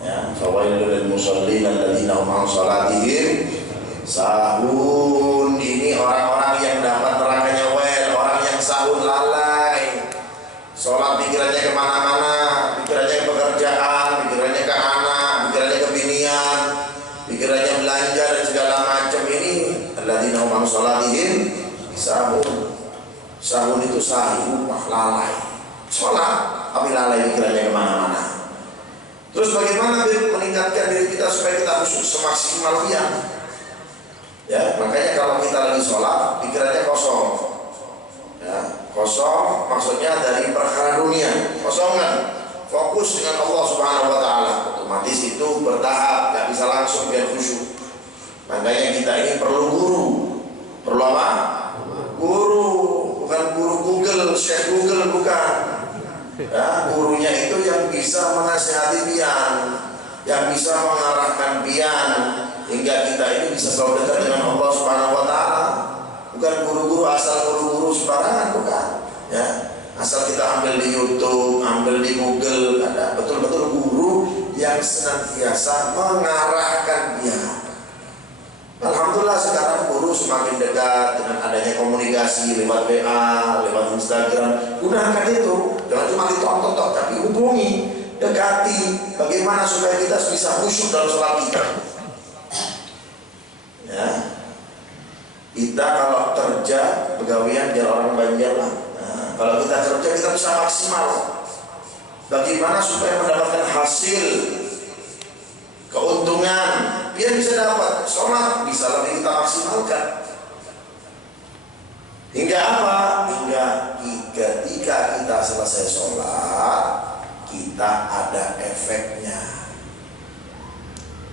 Ya, fawailul lil musallin alladzina hum an salatihim sahun. Ini orang-orang yang dapat nerakanya wel, orang yang sahun lalai. Sholat pikirannya kemana-mana, pikirannya ke pekerjaan, pikirannya ke anak, pikirannya ke binian, pikirannya belanja dan segala macam. Ini alladzina hum an salatihim sahun. Sahun itu sahih, lalai. Sholat tapi lalai pikirannya kemana-mana. Terus bagaimana meningkatkan diri kita supaya kita khusyuk semaksimal mungkin? Ya, makanya kalau kita lagi sholat pikirannya kosong. Ya, kosong maksudnya dari perkara dunia, kosongan, fokus dengan Allah Subhanahu Wa Taala. Otomatis itu bertahap, nggak bisa langsung biar khusyuk. Makanya kita ini perlu guru. Perlu apa? Guru, bukan guru Google, Syekh Google, bukan. Ya, gurunya itu yang bisa menasihati pian, yang bisa mengarahkan pian hingga kita ini bisa selalu dekat dengan Allah Subhanahu Wa Taala. Bukan guru-guru asal guru-guru sembarangan, bukan. Ya, asal kita ambil di YouTube, ambil di Google, ada betul-betul guru yang senantiasa mengarahkan pian. Alhamdulillah sekarang guru semakin dekat dengan adanya komunikasi lewat WA, lewat Instagram. Gunakan itu, jangan cuma ditonton tapi hubungi, dekati. Bagaimana supaya kita bisa khusyuk dalam sholat kita? Ya, kita kalau kerja pegawaian biar orang Banjar lah. Nah, kalau kita kerja kita bisa maksimal. Bagaimana supaya mendapatkan hasil, keuntungan, biar bisa dapat sholat bisa lebih kita maksimalkan. Hingga apa? Hingga ketika kita selesai sholat kita ada efeknya.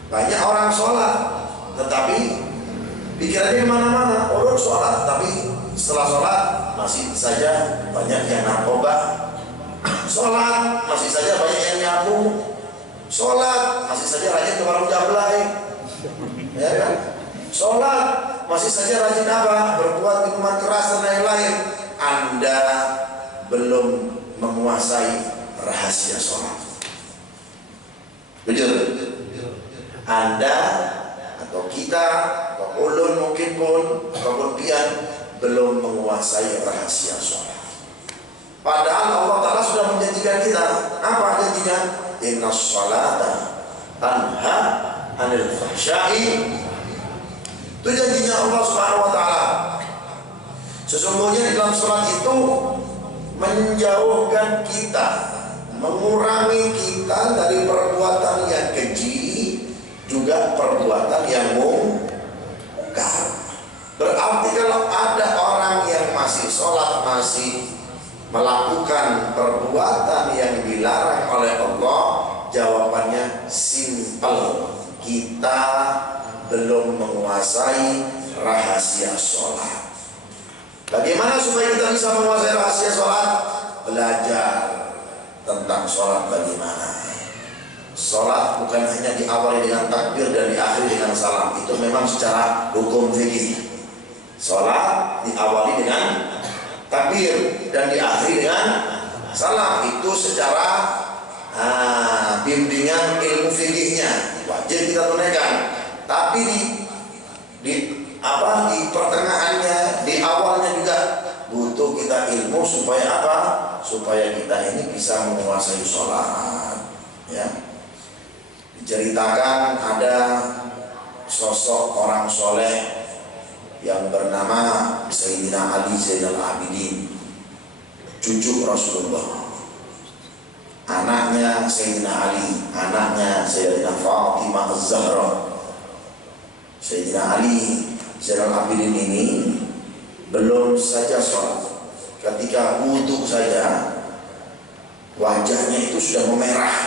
Banyak orang sholat tetapi pikirannya kemana-mana. Orang sholat tapi setelah sholat masih saja banyak yang narkoba. Sholat masih saja banyak yang nyabu. Sholat masih saja rajin ke warung jablay, ya kan? Sholat masih saja rajin apa? Berbuat minuman keras dan lain-lain. Anda belum menguasai rahasia sholat. Jujur, Anda atau kita atau ulun mungkin pun ataupun pian belum menguasai rahasia sholat. Padahal Allah Ta'ala sudah menjanjikan kita. Apa janjinya? Inna sholata tanha anil fahsyai. Itu janjinya Allah Subhanahu Wa Ta'ala. Sesungguhnya di dalam sholat itu menjauhkan kita, mengurangi kita dari perbuatan yang keji, juga perbuatan yang mungkar. Berarti kalau ada orang yang masih sholat, masih melakukan perbuatan yang dilarang oleh Allah, jawabannya simpel. Kita belum menguasai rahasia sholat. Bagaimana supaya kita bisa menguasai rahasia sholat? Belajar tentang sholat bagaimana. Sholat bukan hanya diawali dengan takbir dan diakhiri dengan salam. Itu memang secara hukum fikih. Sholat diawali dengan takbir dan diakhiri dengan salam. Itu secara bimbingan ilmu fikihnya wajib kita tunaikan. Tapi di pertengahannya, di awalnya juga butuh kita ilmu supaya apa? Supaya kita ini bisa menguasai sholat. Ya, diceritakan ada sosok orang soleh yang bernama Sayyidina Ali Zainal Abidin, cucu Rasulullah. Anaknya Sayyidina Ali, anaknya Sayyidina Fatimah Az-Zahra. Sayyidina Ali Zainal Abidin ini belum saja sholat, ketika wudhu saja wajahnya itu sudah memerah.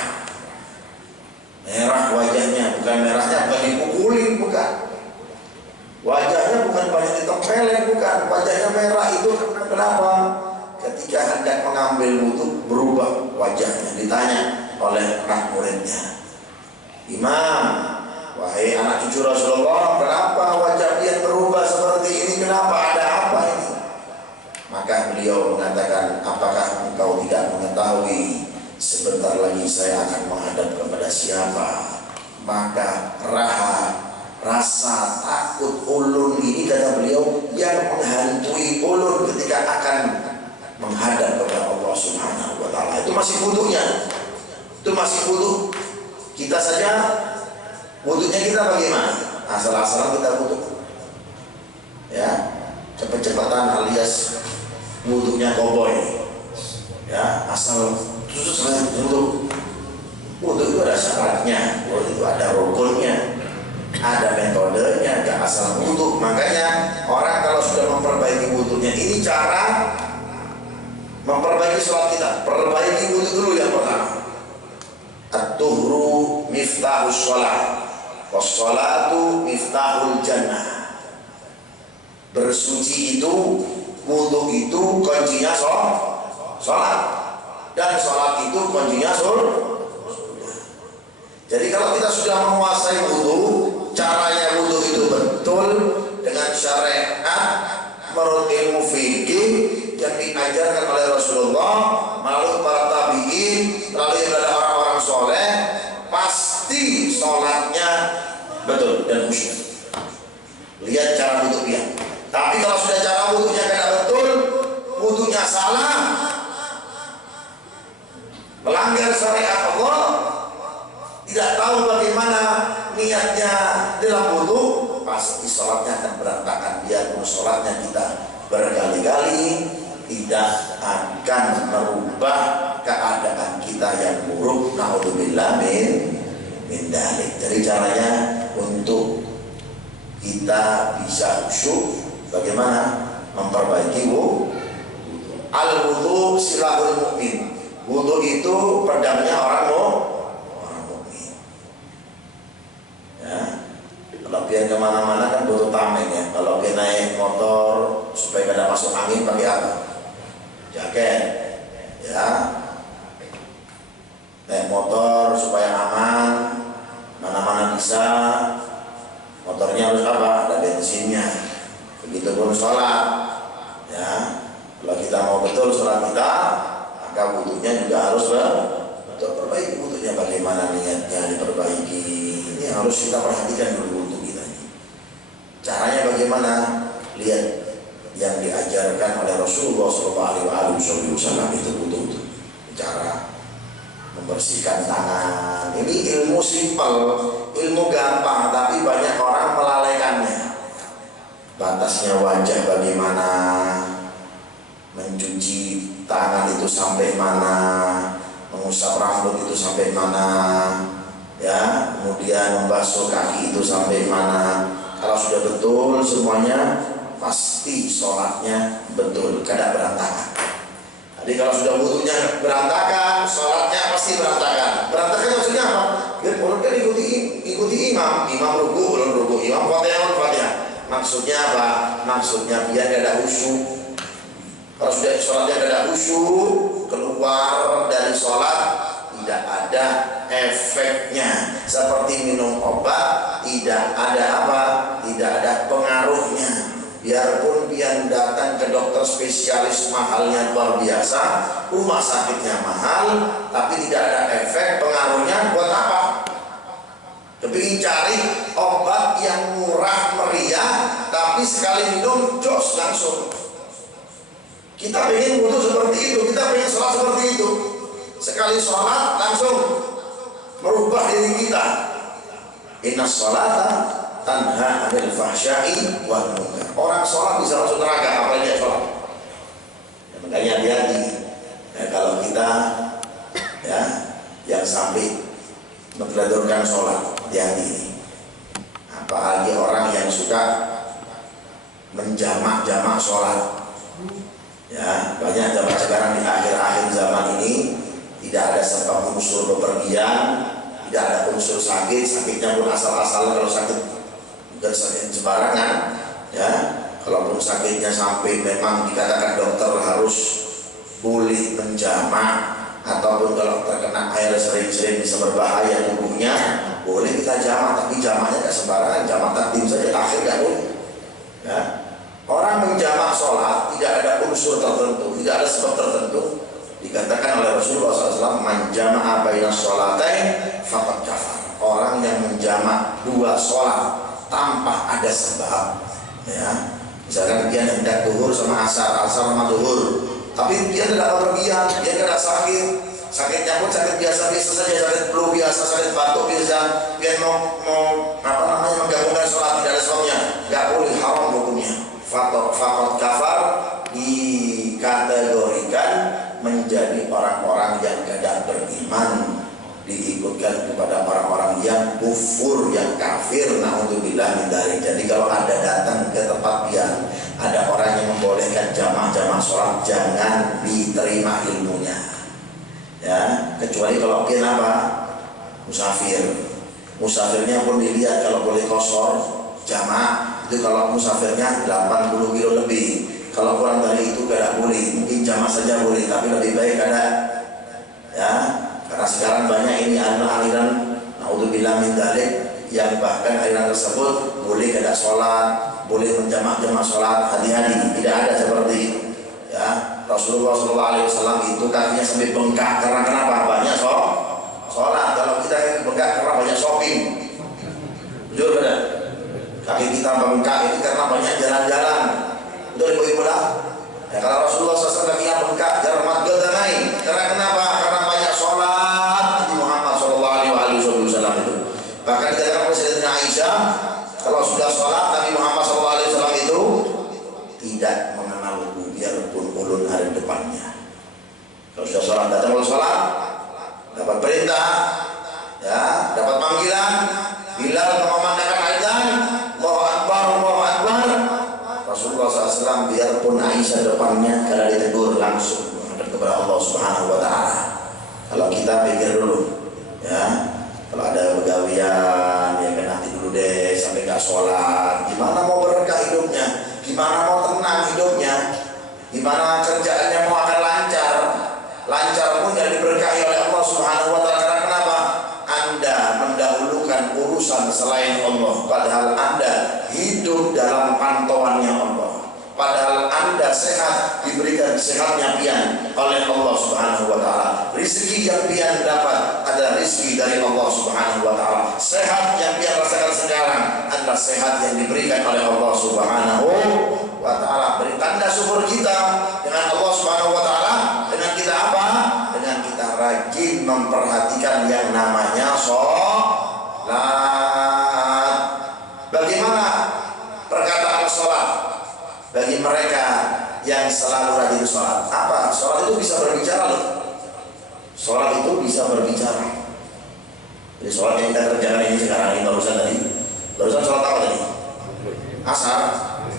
Merah wajahnya, bukan merahnya bukan dipukulin, bukan. Wajahnya bukan banyak ditempelin, bukan. Wajahnya merah itu kenapa? Ketika hendak mengambil wudhu berubah wajahnya. Ditanya oleh anak muridnya, Imam, wahai anak cucu Rasulullah, kenapa wajah dia berubah seperti ini? Kenapa? Ada apa ini? Maka beliau mengatakan, apakah engkau tidak mengetahui sebentar lagi saya akan menghadap kepada siapa? maka rasa takut ulun ini, kata beliau, yang menghantui ulun ketika akan menghadap kepada Allah Subhanahu wa Ta'ala. Itu masih wudunya, itu masih wudu. Kita saja wudunya kita bagaimana? Asal-asalan kita wudu, ya, cepet-cepetan alias wudunya koboi, ya, asal terus wudu. Wudu itu ada syaratnya, wudu itu ada rukunnya, ada metodenya, gak asal wudu. Makanya orang kalau sudah memperbaiki wudunya, ini cara memperbaiki sholat kita. Perbaiki wudu dulu yang pertama. At-tuhru miftahus sholat, was-sholatu miftahul jannah. Bersuci itu, wudu itu kuncinya sholat, dan sholat itu kuncinya surga. Jadi kalau kita sudah menguasai wudu, caranya wudu itu betul dengan syariat menurut ilmu fikih yang diajarkan oleh Rasulullah melalui para tabi'in, melalui orang-orang soleh, pasti sholatnya betul dan khusyuk. Lihat cara wudu dia. Tapi kalau sudah cara wudunya tidak betul, wudunya salah, melanggar syariat Allah, tidak tahu bagaimana niatnya dalam wudu, pasti sholatnya akan berantakan. Biarpun sholatnya kita berkali-kali, tidak akan merubah keadaan kita yang buruk. Naudzubillah min dzalik. Jadi caranya untuk kita bisa khusyuk, bagaimana memperbaiki wudu. Al wudu silahul mukmin. Wudu itu pedangnya orang mukmin. Ya. Kalau dia kemana-mana kan butuh tameng ya. Kalau dia naik motor supaya tidak masuk angin pakai apa? Jaket. Ya. Naik motor supaya aman, mana-mana bisa. Motornya harus apa? Ada bensinnya. Begitupun sholat. Ya. Kalau kita mau betul sholat kita, maka wudunya juga harus betul. Perbaiki wudunya, bagaimana niatnya diperbaiki. Ini harus kita perhatikan dulu wudu kita. Caranya bagaimana? Lihat yang diajarkan oleh Rasulullah SAW itu wudu. Cara membersihkan tangan. Ini ilmu simpel, ilmu gampang, tapi banyak orang melalaikannya. Batasnya wajah bagaimana, mencuci tangan itu sampai mana, mengusap rambut itu sampai mana, ya, kemudian membasuh kaki itu sampai mana. Kalau sudah betul semuanya, pasti sholatnya betul, kada berantakan. Jadi kalau sudah wudunya berantakan, sholatnya pasti berantakan. Berantakan maksudnya apa? Biar orang kan ikuti imam ruku, ulun ruku, imam fatihah. Maksudnya apa? Maksudnya biar ada khusyuk. Kalau sudah sholatnya ada khusyuk, keluar dari sholat tidak ada efeknya. Seperti minum obat, tidak ada apa? Tidak ada pengaruhnya. Biarpun dia datang ke dokter spesialis mahalnya luar biasa, rumah sakitnya mahal, tapi tidak ada efek, pengaruhnya buat apa? Kepingin cari obat yang murah meriah, tapi sekali minum jos langsung. Kita pengen wudu seperti itu, kita pengen sholat seperti itu. Sekali sholat langsung merubah diri kita. Inna sholata tanha 'anil fahsya'i wal munkar. Orang sholat bisa masuk neraka, apalagi dia sholat. Ya, makanya hati-hati. Ya, kalau kita ya yang sampai menteladurkan sholat, hati-hati. Apalagi orang yang suka menjamak-jamak sholat. Ya, banyak zaman sekarang di akhir-akhir zaman ini tidak ada sebab unsur bepergian, tidak ada unsur sakit, sakitnya pun asal-asalan. Kalau sakit bukan sakit sembarangan, ya. Kalaupun sakitnya sampai memang dikatakan dokter harus boleh menjamak, ataupun kalau terkena air sering-sering bisa berbahaya tubuhnya, boleh kita jamak, tapi jamaknya tidak sembarangan, jamak takdim saja, akhir tidak boleh. Ya. Orang menjamak sholat tidak ada unsur tertentu, tidak ada sebab tertentu. Dikatakan oleh Rasulullah SAW, "Man jama'a baina sholatain faqad kafar." orang yang menjamak dua sholat tanpa ada sebab, ya. Misalkan dia hendak duhur sama asar sama duhur, tapi dia tidak berlebihan, dia tidak sakit, sakitnya pun sakit biasa-biasa saja, sakit flu biasa, sakit batuk biasa, dia mau menggabungkan sholat tidak ada sebabnya, nggak boleh, haram hukumnya. Fakot kafar dikategorikan menjadi orang-orang yang tidak beriman, diikutkan kepada orang-orang yang kufur, yang kafir, na'udzubillah min dzalik. Jadi kalau ada datang ke tempat yang ada orang yang membolehkan jamaah sholat, jangan diterima ilmunya, ya, kecuali kalau dia apa? Musafirnya pun dilihat, kalau boleh kosor jamaah itu kalau musafirnya 80 kilo lebih, kalau kurang dari itu tidak boleh, mungkin jamaah saja boleh, tapi lebih baik ada, ya. Karena sekarang banyak ini aliran na'udzubillah min dzalik yang bahkan aliran tersebut boleh kada sholat, boleh menjamak-jamak sholat. Hati-hati, tidak ada seperti itu, ya. Rasulullah SAW itu kakinya sampai bengkak karena kenapa? Banyak sholat. Kalau kita bengkak karena banyak shopping, jujur kada? Kaki kita bengkak itu karena banyak jalan-jalan. Betul ibu-ibu lah. Ya, kalau Rasulullah SAW kakinya bengkak jarang madgadamai karena kenapa? Karena banyak sholat di Muhammad SAW itu. Bahkan dikatakan oleh Sayyidatina Aisyah, kalau sudah sholat Nabi Muhammad SAW itu tidak mengenal wudu, biarpun ulun hari depannya. Kalau sudah sholat, datang oleh sholat, dapat perintah, ya, dapat panggilan, Bilal mengumandangkan azan, Allahu Akbar, Allahu Akbar. Rasulullah SAW biarpun Aisyah depannya kada ditegur, langsung menghadap kepada Allah Subhanahu Wa Taala. Kalau kita pikir dulu, ya, kalau ada begawian, ya kan nanti dulu deh sampai gak sholat, gimana mau berkah hidupnya, gimana mau tenang hidupnya, gimana kerjaannya mau akan lancar pun gak diberkahi oleh Allah Subhanahu Wa Taala. Karena kenapa? Anda mendahulukan urusan selain Allah, padahal Anda hidup dalam pantauannya Allah, padahal Anda sehat, diberikan sehatnya pian oleh Allah Subhanahu Wa Taala. Rizki yang pian dapat adalah rizki dari Allah Subhanahu Wa Taala. Sehat yang pian rasakan sekarang adalah sehat yang diberikan oleh Allah Subhanahu Wa Taala. Beri tanda syukur kita dengan Allah Subhanahu Wa Taala dengan kita apa? Dengan kita rajin memperhatikan yang namanya sholat. Bagaimana perkataan sholat bagi mereka yang selalu rajin sholat? Apa? Sholat itu bisa berbicara loh. Sholat itu bisa berbicara. Jadi sholat yang kita kerjakan ini sekarang ini barusan sholat apa tadi? Asar.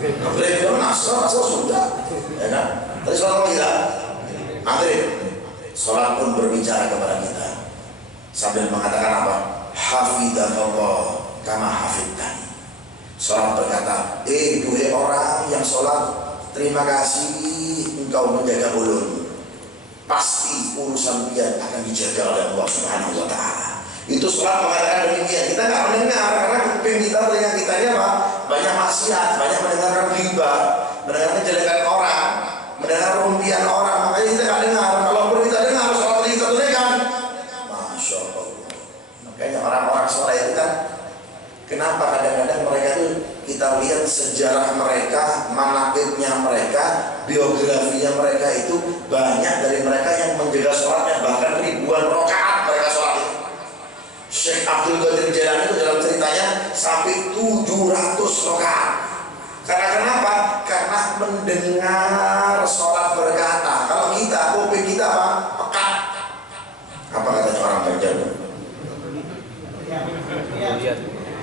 Maghrib, asar sudah, ya kan? Tadi sholat apa kita? Maghrib. Sholat pun berbicara kepada kita sambil mengatakan apa? Hafidhakallah kama hafidhani. Sholat berkata, duhai orang yang sholat, terima kasih engkau menjaga ulun. Pasti urusan dia akan dijaga oleh Allah Subhanahu Wa Taala. Itu sholat mengatakan demikian. Kita nggak mendengar karena kuping kita, telinga kita ini apa? Banyak maksiat, banyak mendengarkan riba, mendengar kejelekan orang, mendengar rumpian orang. Makanya kita nggak dengar. Kalau perlu kita dengar, sholat kita tunaikan. Masya Allah. Makanya orang-orang sholat itu kan, kenapa kadang-kadang mereka itu kita lihat sejarah mereka, manaqibnya mereka, biografinya mereka itu banyak dari mereka yang menjaga sholatnya bahkan ribuan rakaat mereka sholat itu. Syekh Abdul Qadir Jailani itu dalam ceritanya sampai 700 rakaat. Karena kenapa? Karena mendengar sholat berkata. Kalau kita, kuping kita apa? Pekat. Apa kata orang Banjar?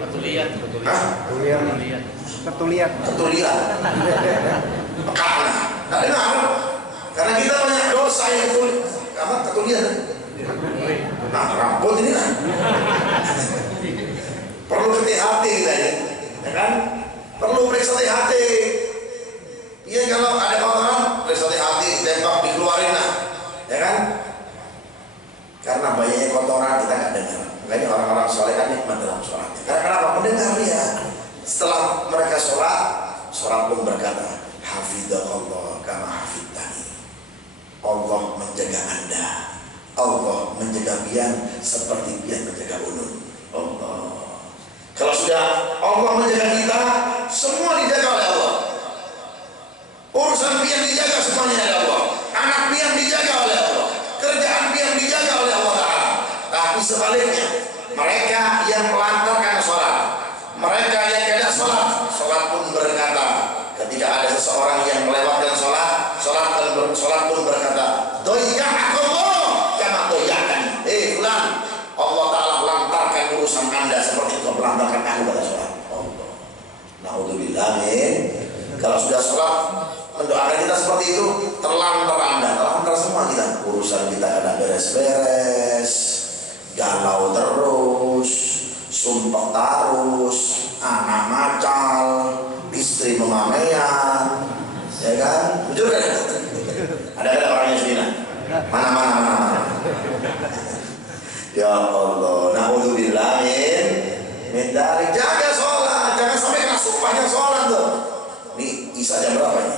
Ketulian. Pekat. Nggak dengar. Karena kita banyak dosa yang ketulian. Nah, rambut ini kan perlu hati-hati kita ini, ya kan? Perlu periksa hati. Iya, kalau ada kotoran, periksa hati, tembak, dikeluarin lah, ya kan? Karena banyaknya kotoran kita nggak dengar. Makanya orang-orang soleh kan nikmat dalam sholatnya. Karena kenapa? Mendengar dia. Setelah mereka sholat pun berkata, hafidhakallah kama hafidhani. Allah menjaga Anda. Allah menjaga pian seperti pian menjaga ulun. Allah Allah menjaga kita, semua dijaga oleh Allah. Urusan pian dijaga semuanya oleh Allah. Anak pian dijaga oleh Allah. Kerjaan pian dijaga oleh Allah Ta'ala. Tapi sebaliknya, mereka yang melantarkan sholat, mereka yang tidak sholat, sholat pun berkata, ketika ada seseorang yang melewatkan sholat pun berkata, doya'akallah kama doya'ani. Fulan, Allah Ta'ala lantarkan urusan anda seperti itu melantarkan aku pada sholat. Allah, na'udzubillah min. Kalau sudah sholat mendoakan kita seperti itu, terlantar anda, terlantar semua kita. Urusan kita kadang beres-beres, galau terus, sumpah terus, anak macal, istri mengamean, ya kan? Betul kan? Ada orangnya sini. Mana. Ya Allah, na'udzubillah min dzalik. Jaga sholat, jangan sampai kena sumpahnya sholat tuh. Ini Isya jam berapa ini?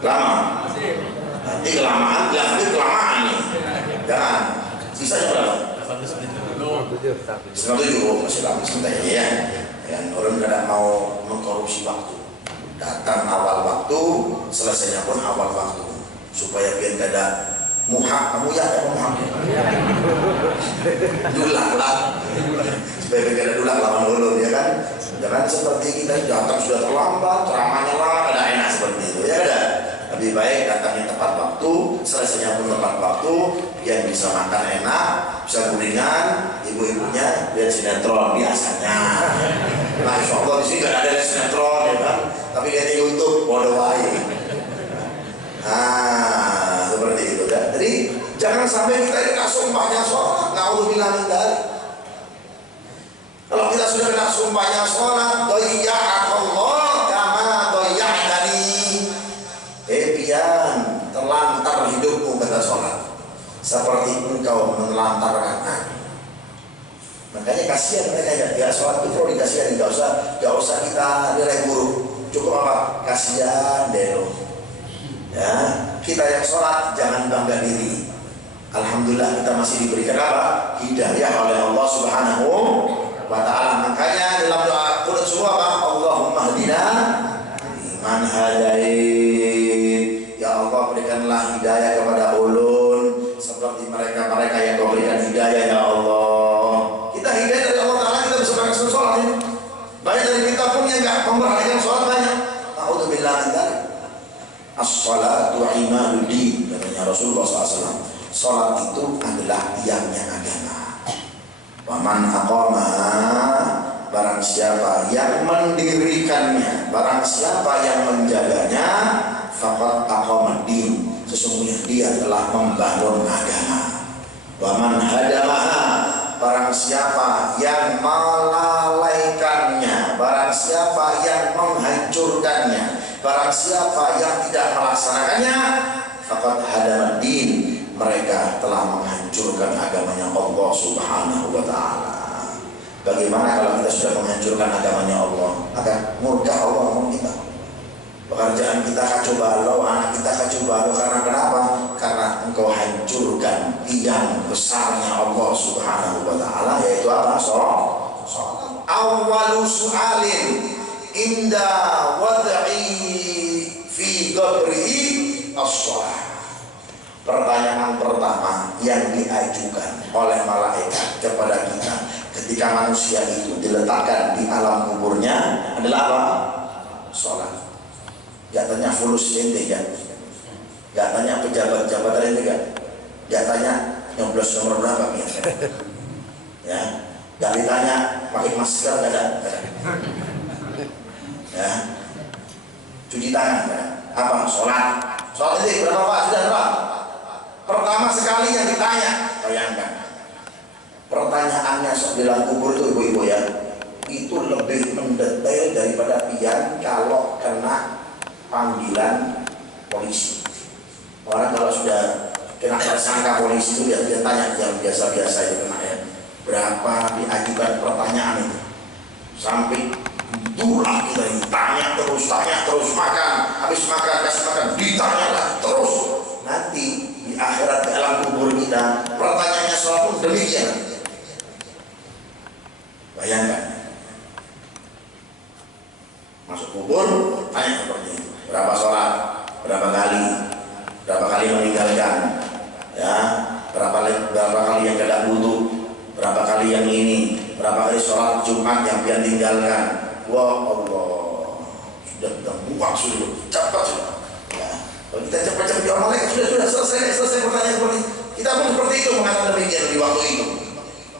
Lama. Nanti kelamaan nih. Jangan. Sisa jam berapa? 7:30. Masih lama santai ya. Yang orang kadang mau mengkorupsi waktu. Datang awal waktu, selesainya pun awal waktu. Supaya biar kada kamu ya dulang supaya biar kada dulang lawan ulun, ya kan? Jangan seperti kita datang sudah terlambat, ceramahnya lah, ada enak seperti itu, ya kan? Lebih baik datangnya tepat waktu, selesainya pun tepat waktu, yang bisa makan enak, bisa kuningan, ibu-ibunya lihat sinetron biasanya. Masya Allah, di sini gak ada sinetron, ya kan? Tapi lihat di YouTube, bodoh wae. Nah, seperti itu kan? Jadi jangan sampai kita kena sumpahnya sholat, na'udzubillah min dzalik. Kalau kita sudah kena sumpahnya sholat, doya'akallah kama doya'tani. Pian, terlantar hidupmu kata sholat, seperti engkau menelantarkan aku. Makanya kasihan mereka ya sholat itu kalau dikasihan, gak usah kita nilai buruk, cukup apa? Kasihan deh lo. Ya, kita yang sholat jangan bangga diri. Alhamdulillah kita masih diberikan apa? Hidayah oleh Allah Subhanahu wa Ta'ala. Makanya dalam doa qunut semua apa? Allahumma hdina liman hadait. Ya Allah, berikanlah hidayah kepada ulun seperti mereka yang kau berikan hidayah, ya Allah. Kita hidayah dari Allah Ta'ala, kita bisa berangkat sholat ini. Banyak dari kita pun yang gak memperhatikan sholat banyak. Na'udzubillah min dzalik. As-salatu imaduddin, katanya Rasulullah SAW. Salat itu adalah tiangnya agama. Waman aqama, barang siapa yang mendirikannya, barang siapa yang menjaganya, faqad aqamaddin, sesungguhnya dia telah membangun agama. Waman hadamaha, barang siapa yang melalaikannya, barang siapa yang menghancurkannya, barang siapa yang tidak melaksanakannya, faqad hadamaddin, mereka telah menghancurkan agamanya Allah Subhanahu wa Ta'ala. Bagaimana kalau kita sudah menghancurkan agamanya Allah? Akan murka Allah sama kita. Pekerjaan kita kacau balau, anak kita kacau balau. Karena kenapa? Karena engkau hancurkan tiang besarnya Allah Subhanahu wa Ta'ala, yaitu apa? Sholat. Awwalu su'alin inda wad'i fi qabrihi as-shalah. Pertanyaan pertama yang diajukan oleh malaikat kepada kita ketika manusia itu diletakkan di alam kuburnya adalah apa? Sholat. Gak tanya fulus ente kan? Gak tanya pejabat-jabatan ente kan? Gak tanya nyoblos nomor berapa ya? Ya, gak ditanya pakai masker gak ada. Ya, cuci tangan gak ada. Apa? Sholat. Sholat ini berapa Pak? Sudah berapa? Pertama sekali yang ditanya, bayangkan pertanyaannya di dalam kubur itu ibu-ibu ya, itu lebih mendetail daripada pian kalau kena panggilan polisi. Orang kalau sudah kena tersangka polisi itu dia tanya yang biasa-biasa itu kena ya, berapa diajukan pertanyaan itu sampai itulah kita tanya terus makan, habis makan kasih makan ditanya lagi terus. Nanti di akhirat di alam kubur kita pertanyaannya soal pun demikian. Bayangkan, masuk kubur tanya seperti itu, berapa sholat, berapa kali meninggalkan, ya, berapa kali yang tidak butuh, berapa kali yang ini, berapa kali sholat Jumat yang dia tinggalkan. Wah Allah, sudah buang sudah, cepat sudah. Ya, kalau kita cepat-cepat di orang lain sudah selesai pertanyaan seperti itu. Kita pun seperti itu mengatakan demikian di waktu itu.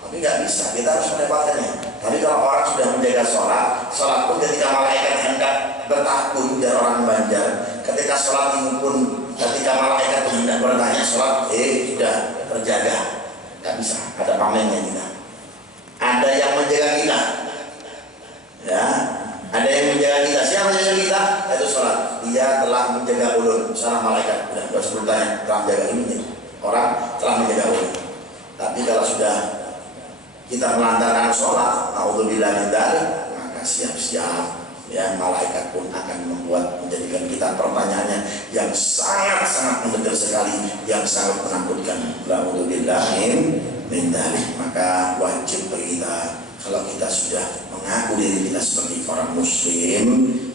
Tapi nggak bisa, kita harus mendapatkannya. Tapi kalau orang sudah menjaga sholat pun ketika malaikat hendak bertakun dari orang Banjar, ketika sholat ini pun ketika malaikat hendak bertanya sholat, sudah terjaga. Nggak bisa, ada pamennya kita. Ada yang menjaga kita, ya, ada yang menjaga kita. Siapa yang menjaga kita? Itu sholat. Dia telah menjaga ulun. Salah malaikat, sudah sebelum tanya, telah menjaga ini. Orang telah menjaga ulun. Tapi kalau sudah kita melantarkan sholat, naudzubillah min dzalik, maka siap-siap, ya, malaikat pun akan menjadikan kita pertanyaannya yang sangat mendetil sekali, yang sangat menakutkan. Naudzubillah min dzalik. Maka wajib bagi kita, kalau kita sudah mengaku diri kita sebagai orang muslim,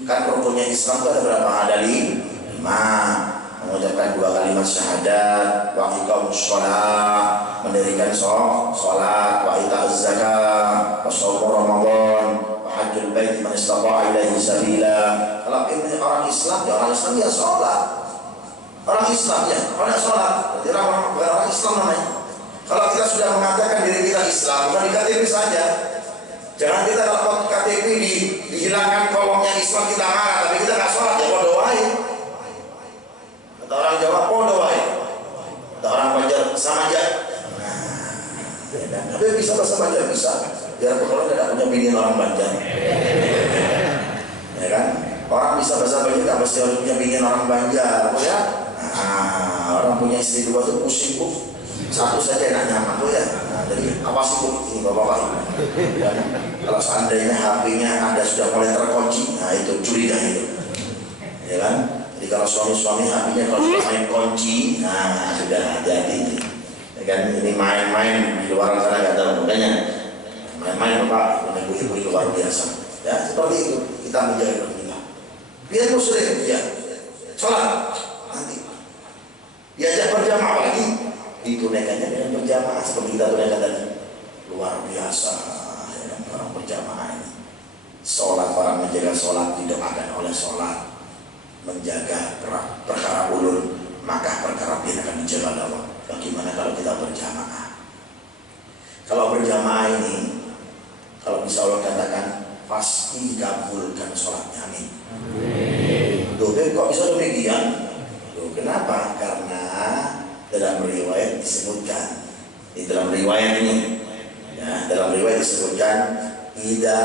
kan rukunnya Islam itu ada berapa? Ada 5. Mengucapkan 2 kalimat syahadat, wa iqamus shalah, mendirikan sholat, wa ita'uz zakat, wa shaum Ramadan, wa hajjul bait man istata'a ilaihi sabila. Kalau ini orang Islam, ya orang Islam ya sholat. Orang Islam ya, orang sholat. Berarti orang Islam namanya. Kalau kita sudah mengatakan diri kita Islam, bukan di KTP saja. Jangan kita kalau KTP dihilangkan kolomnya Islam kita marah, tapi kita nggak sholat, ya bodoh wae. Kata orang Jawa podo wae, kata orang Banjar sama aja. Nah, tapi bisa bahasa Banjar bisa. Biar orang tidak punya bini orang Banjar, ya kan? Orang bisa bahasa Banjar nggak mesti harus punya bini orang Banjar, ya? Orang punya istri 2 tuh pusing bu, 1 saja enak nyaman tuh ya. Jadi apa sih bu? Ini bapak-bapak. Ya, kalau seandainya HP-nya Anda sudah mulai terkunci, nah itu curiga itu, ya kan? Jadi kalau suami-suami HP-nya kalau sudah main kunci, nah sudah hati-hati. Ya kan, ini main-main di luar sana nggak tahu, makanya main-main bapak, ibu-ibu itu luar biasa. Ya seperti itu kita menjaga kita. Biar muslim, ya sholat nanti diajak berjamaah lagi, ditunaikannya dengan berjamaah seperti kita tunaikan tadi. Luar biasa, ya, orang berjamaah ini. Sholat, orang menjaga sholat, didoakan oleh sholat, menjaga perkara ulun, maka perkara dia akan dijaga oleh Allah. Bagaimana kalau kita berjamaah? Kalau berjamaah ini, kalau bisa Allah katakan pasti dikabulkan sholatnya, amin. Loh, kok bisa demikian? Loh, kenapa? Karena dalam riwayat disebutkan, di dalam riwayat ini, ya, dalam riwayat disebutkan idza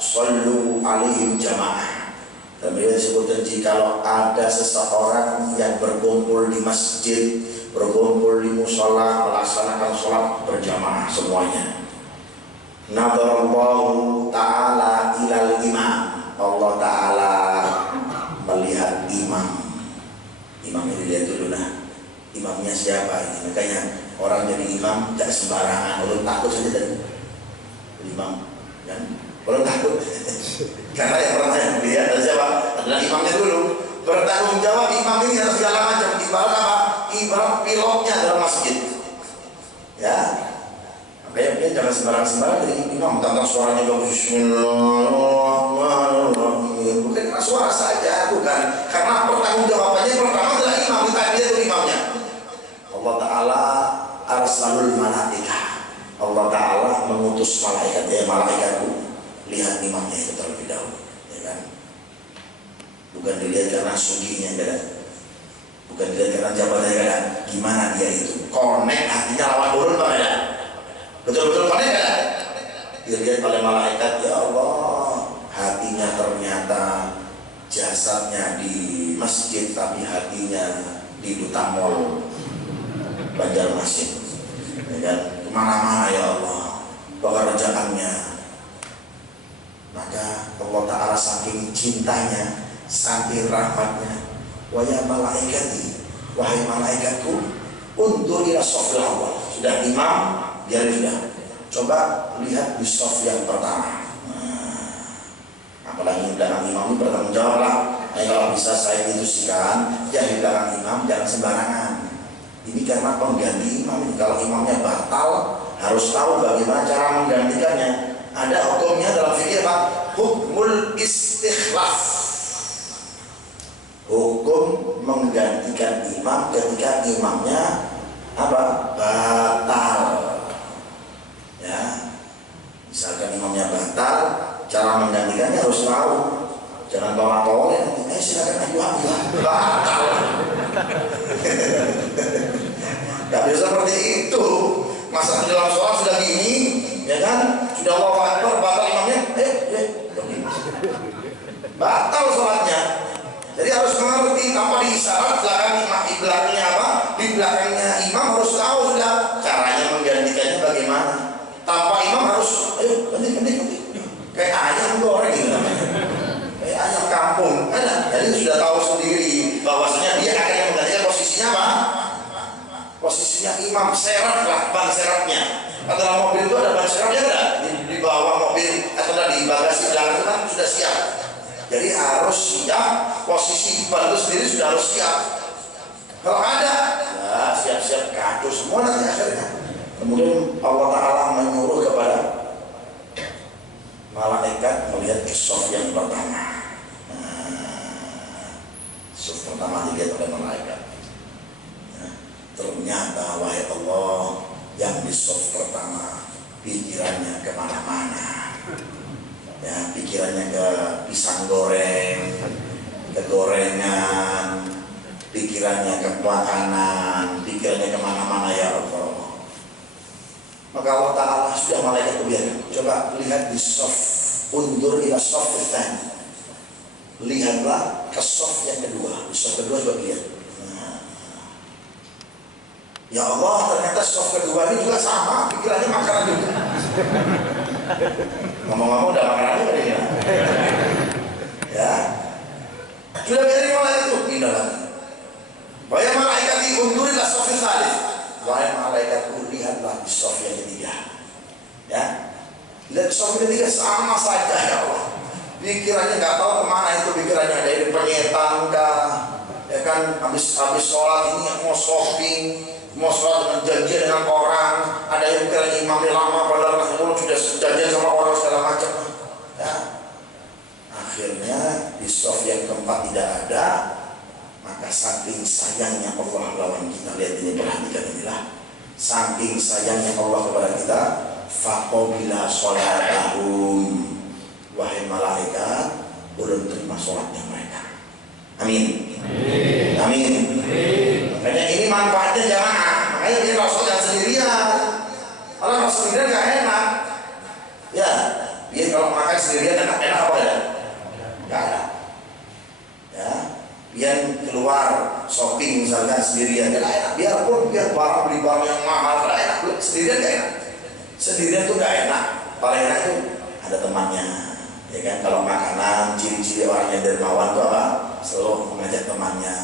shallu alaihim jamaah. Dalam riwayat disebutkan jikalau ada seseorang yang berkumpul di masjid, berkumpul di musola, melaksanakan sholat berjamaah semuanya, nadarallahu ta'ala ilal imam, Allah ta'ala melihat imam. Imam ini lihat dulu, nah imamnya siapa ini. Makanya orang jadi imam tidak sembarangan. Orang takut saja dari imam, kan? Orang takut karena yang pernah saya lihat adalah siapa? Adalah imamnya dulu. Bertanggung jawab imam ini harus segala macam. Ibarat apa? Ibarat pilotnya dalam masjid, ya. Makanya dia jangan sembarang-sembarang jadi imam. Tentang suaranya bagus, Bismillahirrahmanirrahim, bukan karena suara saja, bukan. Karena pertanggung jawabannya pertama adalah imam, dia itu imamnya. Allah Ta'ala arsalul malaikah, Allah Ta'ala mengutus malaikat, ya malaikatku lihat imamnya itu terlebih dahulu, ya kan? Bukan dilihat karena suginya, beda. Bukan dilihat karena jabatannya, beda. Gimana dia itu connect hatinya lawan turun, beda. Betul-betul connect, beda. Dilihat oleh malaikat, ya Allah, hatinya ternyata jasadnya di masjid tapi hatinya di Duta Mall Banjarmasin, ya kan? Kemana-mana ya Allah pekerjaannya. Maka Allah Ta'ala saking cintanya, saking rahmatnya, wa ya malaikati, wahai malaikatku, undur ila shafil awal. Sudah imam, biar sudah Coba lihat di soft yang pertama. Apalagi di belakang imam ini bertanggung jawab lah. Nah, kalau bisa saya instruksikan, yang di belakang imam jangan sembarangan. Ini karena pengganti imam ini. Kalau imamnya batal, harus tahu bagaimana cara menggantikannya. Ada hukumnya dalam fikih Pak, hukmul istikhlaf. Hukum menggantikan imam ketika imamnya apa? Batal. Ya, misalkan imamnya batal, cara menggantikannya harus tahu. Jangan tolak-tolak ya. Silakan ayo batal. Gak bisa seperti itu. Masa di dalam sholat sudah gini, ya kan? Sudah Allahu Akbar, batal imamnya, batal sholatnya. Jadi harus mengerti tanpa diisyarat belakangnya apa? Di belakangnya imam harus tahu sudah caranya menggantikannya bagaimana. Tanpa imam harus, ayo ganti. Kayak ayam goreng gitu namanya. Kayak ayam kampung, ada. Jadi sudah tahu sendiri bahwasanya dia akan menggantikan posisinya apa? Posisinya imam, serap lah ban serapnya. Dalam mobil itu ada ban serapnya enggak? Di bawah mobil atau di bagasi belakang itu kan sudah siap. Jadi harus siap, posisi ban itu sendiri sudah harus siap. Kalau ada, ya siap-siap kacau semua nanti akhirnya. Kemudian Allah Ta'ala menyuruh kepada malaikat melihat soft yang pertama. Soft pertama dilihat oleh malaikat. Ternyata wahai Allah, yang di soft pertama pikirannya kemana-mana. Ya, pikirannya ke pisang goreng, ke gorengan, pikirannya ke makanan, pikirannya kemana-mana ya Allah. Maka Allah Ta'ala sudah malaikat kebiarkan. Coba lihat di soft, undur ila soft pertama. Lihatlah ke soft yang kedua. Di soft kedua coba lihat. Ya Allah, ternyata soft kedua ini juga sama, pikirannya makanan juga. Ngomong-ngomong udah makanannya udah ya. Ya. Sudah dari malaikat itu pindah lagi. Wahai malaikat undurilah soft yang salih. Wahai malaikat lihatlah di soft yang ketiga. Ya. Lihat soft yang ketiga sama saja ya Allah. Pikirannya nggak tahu kemana itu pikirannya, dari penyetan kah? Ya kan, habis sholat ini mau shopping, mau sholat dengan janjian dengan orang, ada yang bilang imamnya lama padahal sudah janjian sama orang segala macam. Ya. Akhirnya di soft yang keempat tidak ada, maka saking sayangnya Allah lawan kita. Lihat ini, perhatikan inilah. Saking sayangnya Allah kepada kita, faqobila sholatahum. Wahai malaikat, ulun terima sholatnya mereka. Amin. Amin. Makanya ini manfaatnya jamaah. Makanya dia rasul yang sendirian. Kalau rasul sendirian gak enak. Ya, dia kalau makan sendirian enak apa ya? Gak enak. Ya, dia keluar shopping misalnya sendirian gak enak. Biarpun dia beli barang yang mahal gak enak. Sendirian gak enak. Sendirian tuh gak enak. Paling enak itu ada temannya. Ya kan, kalau makanan ciri-ciri orang yang dermawan itu apa? Selalu mengajak temannya.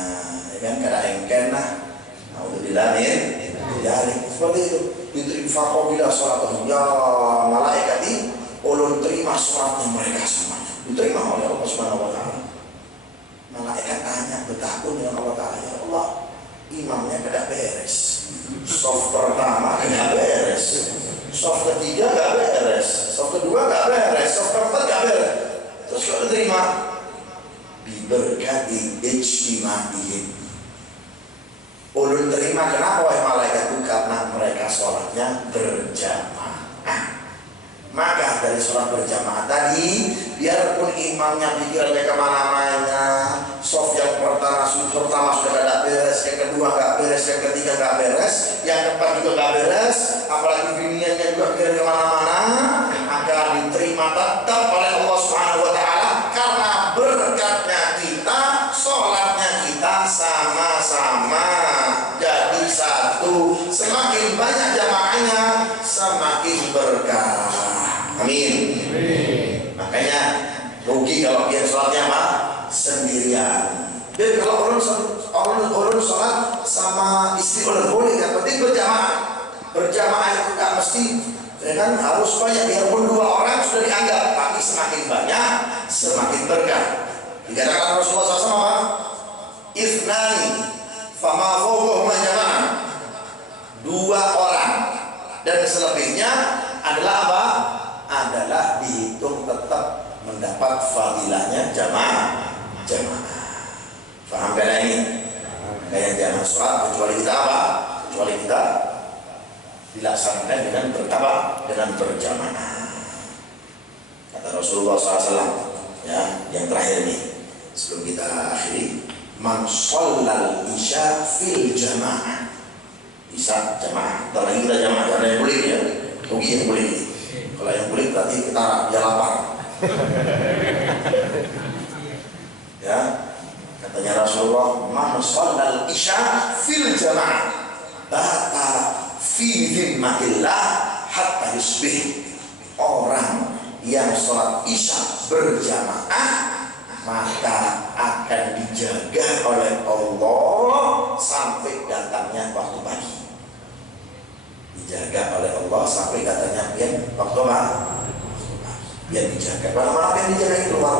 Ya kan, kada engken lah. Alhamdulillah nih. Jadi seperti itu. Itu infaqobila sholatahum. Ya malaikati ulun terima sholatnya mereka semuanya. Diterima oleh Allah Subhanahu wa Ta'ala. Malaikat tanya bertakun dengan Allah Ta'ala. Ya Allah, imamnya kada beres. Soft pertama kada beres. Soft ketiga gak beres, soft kedua gak beres, soft keempat gak beres. Terus kalau terima diberkati ijtima'ihim. Ulun terima kenapa wahai malaikat itu? Karena mereka sholatnya berjamaah. Maka dari sholat berjamaah tadi, biarpun imamnya pikirannya kemana-mana, soft yang pertama sudah gak beres, yang kedua gak beres, yang ketiga gak beres, yang keempat juga gak beres, apalagi biniannya juga pikiran kemana-mana, maka diterima tetap oleh Allah Subhanahu wa Ta'ala karena berkatnya kita, sholatnya kita sama-sama jadi satu. Semakin banyak jamaahnya, semakin berkah. Amin. Makanya rugi kalau dia sholatnya apa? Sendirian. Dan kalau orang sholat sama istri orang boleh, yang penting berjamaah. Berjamaah itu nggak mesti Ya kan, harus banyak, biarpun 2 orang sudah dianggap, tapi semakin banyak semakin berkah. Dikatakan Rasulullah SAW apa? Ithnani fama fawqahuma jama'ah. 2 orang dan selebihnya adalah apa? Adalah dihitung tetap mendapat fadilahnya jamaah. Paham beda ini? Kayak jangan sholat kecuali kita apa? Kecuali kita dilaksanakan dengan dengan berjamaah. Kata Rasulullah SAW, ya, yang terakhir nih sebelum kita akhiri, man shallal isya fil jamaah. Isya jamaah. Kalau kita jamaah, karena yang boleh ya, rugi yang boleh. Kalau yang boleh berarti kita dia lapar. Ya, katanya Rasulullah, man shallal isya fil jamaah bata fi dhimmatillah hatta yusbih. Orang yang sholat isya berjamaah maka akan dijaga oleh Allah sampai datangnya waktu pagi. Dijaga oleh Allah sampai datangnya waktu pagi. Biar dijaga. Mana-mana yang dijaga keluar.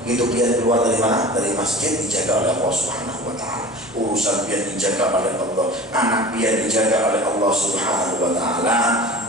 Begitu biar keluar dari mana? Dari masjid, dijaga oleh Allah Subhanahu wa ta'ala. Urusan biar dijaga oleh Allah, anak biar dijaga oleh Allah Subhanahu wa ta'ala.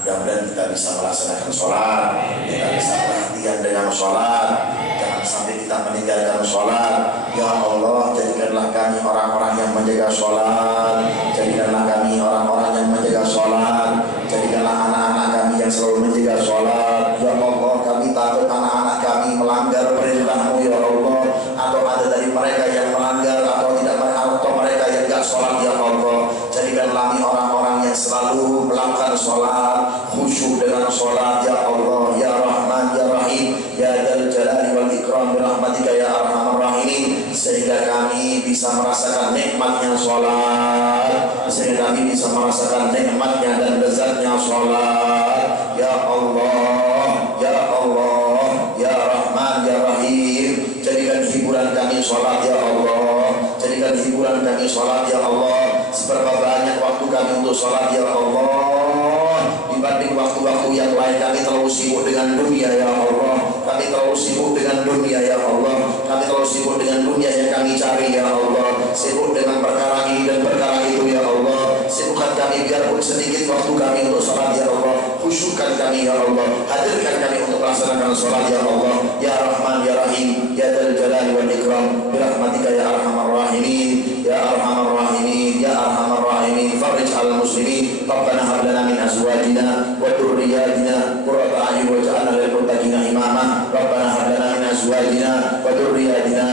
Mudah-mudahan kita bisa melaksanakan sholat, kita bisa perhatian dengan sholat, jangan sampai kita meninggalkan sholat. Ya Allah, jadikanlah kami orang-orang yang menjaga sholat, jadikanlah kami orang-orang yang menjaga sholat, jadikanlah anak-anak kami yang selalu menjaga sholat. Ya Allah, kami takut anak-anak kami melanggar perintah-Mu ya Allah, atau ada dari mereka yang melanggar atau tidak, atau mereka yang tidak sholat ya Allah. Jadikanlah kami orang-orang yang selalu melakukan sholat, khusyuk dengan sholat ya Allah, ya Rahman ya Rahim, ya Dzal Jalali wal Ikram birahmatika ya Arhamar Rahimin. Sehingga kami bisa merasakan nikmatnya sholat, sehingga kami bisa merasakan nikmatnya dan lezatnya sholat ya Allah, ya Allah, ya Rahman ya Rahim. Jadikan hiburan kami sholat ya Allah, jadikan hiburan kami sholat ya Allah. Seberapa banyak waktu kami untuk sholat ya Allah, dibanding waktu-waktu yang lain kami terlalu sibuk dengan dunia ya Allah. Kami terlalu sibuk dengan dunia ya Allah. Kami terlalu sibuk dengan dunia yang kami cari ya Allah. Sibuk dengan perkara ini dan perkara itu ya Allah. Sibukkan kami biarpun sedikit waktu kami untuk sholat ya Allah. Khusyukkan kami ya Allah. Hadirkan kami untuk melaksanakan sholat ya Allah. Ya Rahman ya Rahim, ya Dzal Jalali wal Ikram birahmatika ya Arhamar Rahimin, ya Arhamar Rahimin, ya Arhamar Rahimin. Farij al muslimin. Rabbana hab lana min azwajina wa dhurriyyatina qurrata a'yun waj'alna lil muttaqina imama. Rabbana hab lana min azwajina wa dhurriyyatina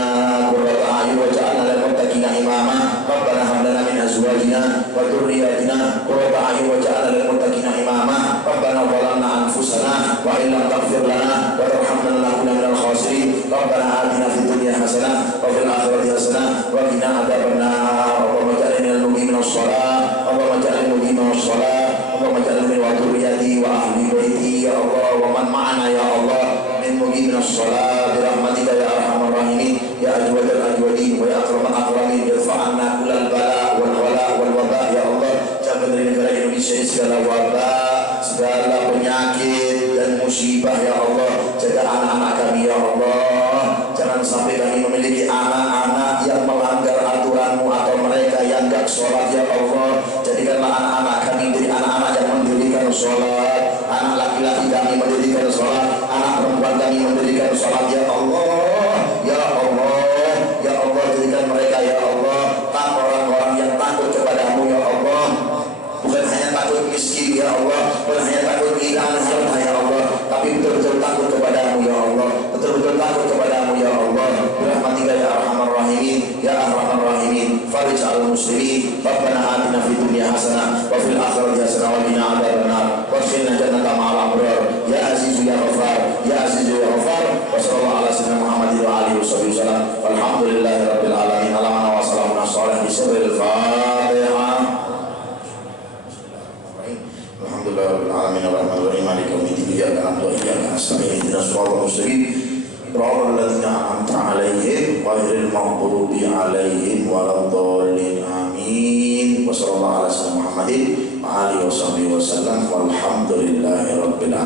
qurrata a'yun waj'alna lil muttaqina imama. Rabbana hab lana min azwajina wa dhurriyyatina qurrata a'yun waj'alna lil muttaqina imama. Rabbana zalamna anfusana wa in lam taghfir lana wa tarhamna lanakunanna minal khasirin. Rabbana atina fid dunya hasanah wa fil akhirati hasanah wa qina adzabannar. Rabbana ij'alna minal muqimin as-shalah, Rabbana ij'alna muqimin as-shalah, Rabbana ij'alna min dhurriyyati wa ahli baiti ya Allah, wa man ma'ana ya Allah min muqimin as-shalah birahmatika ya Arhamar Rahimin, ya ajwadal ajwadin wa ya akramal akramin. Irfa'anna kullal bala wal wala wal waba ya Allah. Jauhkan dari negara Indonesia ini segala wabah, segala penyakit dan musibah ya Allah. Jaga anak-anak kami ya Allah. Jangan sampai kami memiliki anak-anak yang melanggar aturan-Mu atau mereka yang gak sholat ya Allah. Jadikanlah anak-anak kami menjadi anak-anak yang mendirikan sholat. Anak laki-laki kami mendirikan sholat, anak perempuan kami mendirikan sholat ya Allah. Ya Allah, ya Allah, jadikan mereka ya Allah orang-orang yang takut kepada-Mu ya Allah. Bukan hanya takut miskin ya Allah, bukan hanya takut kehilangan harta ya Allah, tapi betul-betul takut kepada-Mu ya Allah, betul-betul takut kepada-Mu ya Allah. Birahmatika ya Arhamar Rahimin, ya Arhamar Rahimin. Farij al muslimin. Rabbana atina fid dunya hasanah wa fil akhirati hasanah wa qina adzabannar. Waghfirna jannata ma'al abrar. Ya Aziz ya Ghaffar, ya Aziz ya Ghaffar. Wa sallallahu ala sayyidina Muhammadin wa alihi wasallam. Walhamdulillahi rabbil alamin. Alamana wa salamuna shalih bi sirril Fatihah. Alhamdulillahirabbil alamin arrahmanir rahim maliki yaumiddin iyyaka na'budu wa iyyaka nasta'in ihdinas siratal mustaqim siratal ladzina an'amta 'alaihim ghairil maghdubi 'alaihim waladdallin amin. Wa sallallahu ala sayyidina Muhammadin wa alihi wasallam walhamdulillahi rabbil rabbil alamin.